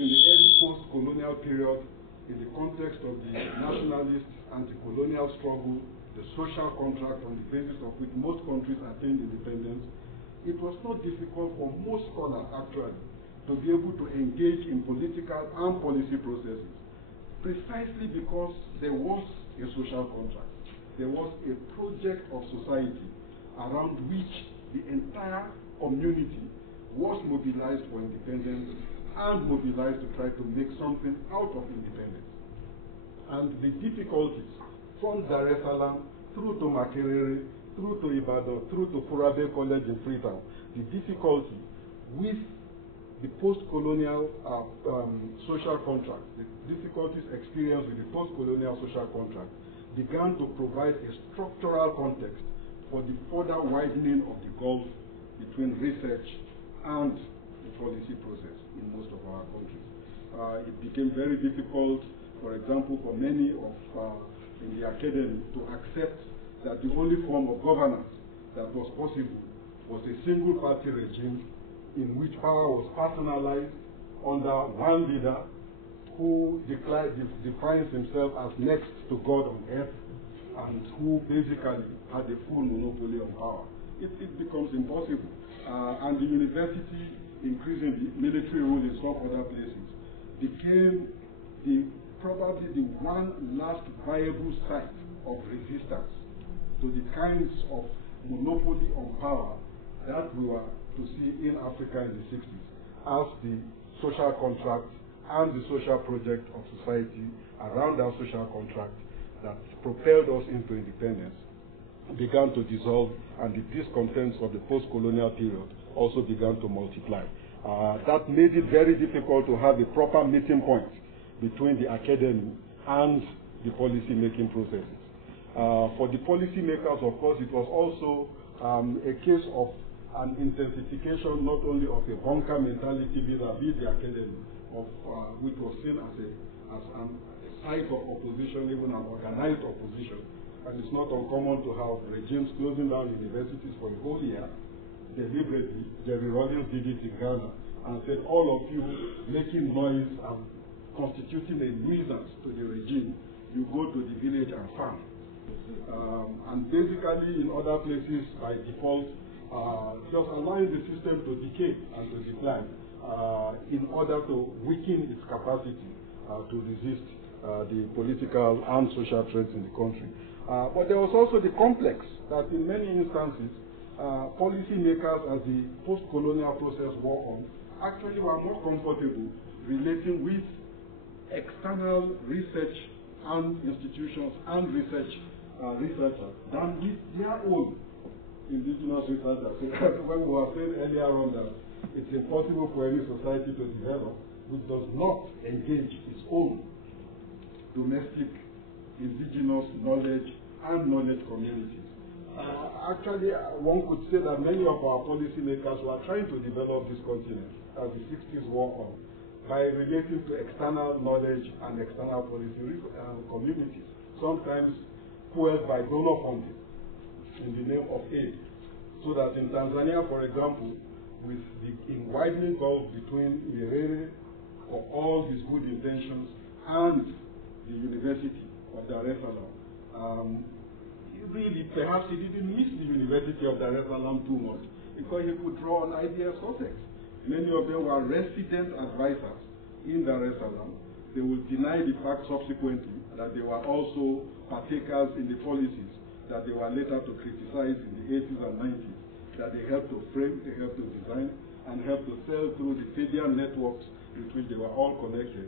In the early post-colonial period, in the context of the nationalist anti-colonial struggle, the social contract on the basis of which most countries attained independence, it was not difficult for most scholars actually to be able to engage in political and policy processes, precisely because there was a social contract. There was a project of society around which the entire community was mobilized for independence and mobilized to try to make something out of independence. And the difficulties from Dar es Salaam through to Makerere, through to Ibadan, through to Furabe College in Freetown, the difficulty with the post-colonial social contract, the difficulties experienced with the post-colonial social contract began to provide a structural context for the further widening of the gulf between research and the policy process in most of our countries. It became very difficult, for example, for many of in the academy to accept that the only form of governance that was possible was a single party regime in which power was personalized under one leader who defines himself as next to God on earth and who basically had a full monopoly on power. It becomes impossible. And the university, increasingly military rule in some other places, became probably the one last viable site of resistance to the kinds of monopoly on power that we were to see in Africa in the 60s as the social contract and the social project of society around that social contract that propelled us into independence began to dissolve, and the discontents of the post-colonial period also began to multiply. That made it very difficult to have a proper meeting point between the academy and the policy-making processes. For the policymakers, of course, it was also a case of an intensification not only of a bunker mentality vis-a-vis the academy, which was seen as a site of opposition, even an organized opposition. And it's not uncommon to have regimes closing down universities for a whole year, deliberately. Jerry Rawlings did it in Ghana and said, all of you making noise and constituting a nuisance to the regime, you go to the village and farm. And basically in other places, by default, just allowing the system to decay and to decline in order to weaken its capacity to resist the political and social threats in the country. But there was also the complex that in many instances, policymakers as the post-colonial process wore on actually were more comfortable relating with external research and institutions and researchers than with their own indigenous researchers. When we were saying earlier on that it's impossible for any society to develop which does not engage its own domestic indigenous knowledge and knowledge communities. Actually, one could say that many of our policymakers were trying to develop this continent as the 60s wore on by relating to external knowledge and external policy communities, sometimes fueled by donor funding in the name of aid. So that in Tanzania, for example, with the widening gulf between Nyerere, for all his good intentions, and the University of Dar es Salaam, really, perhaps he didn't miss the University of Dar es Salaam too much because he could draw on ideas sources. Many of them were resident advisors in Dar es Salaam. They would deny the fact subsequently that they were also partakers in the policies that they were later to criticize in the 80s and 90s, that they helped to frame, they helped to design, and helped to sell through the Fabian networks with which they were all connected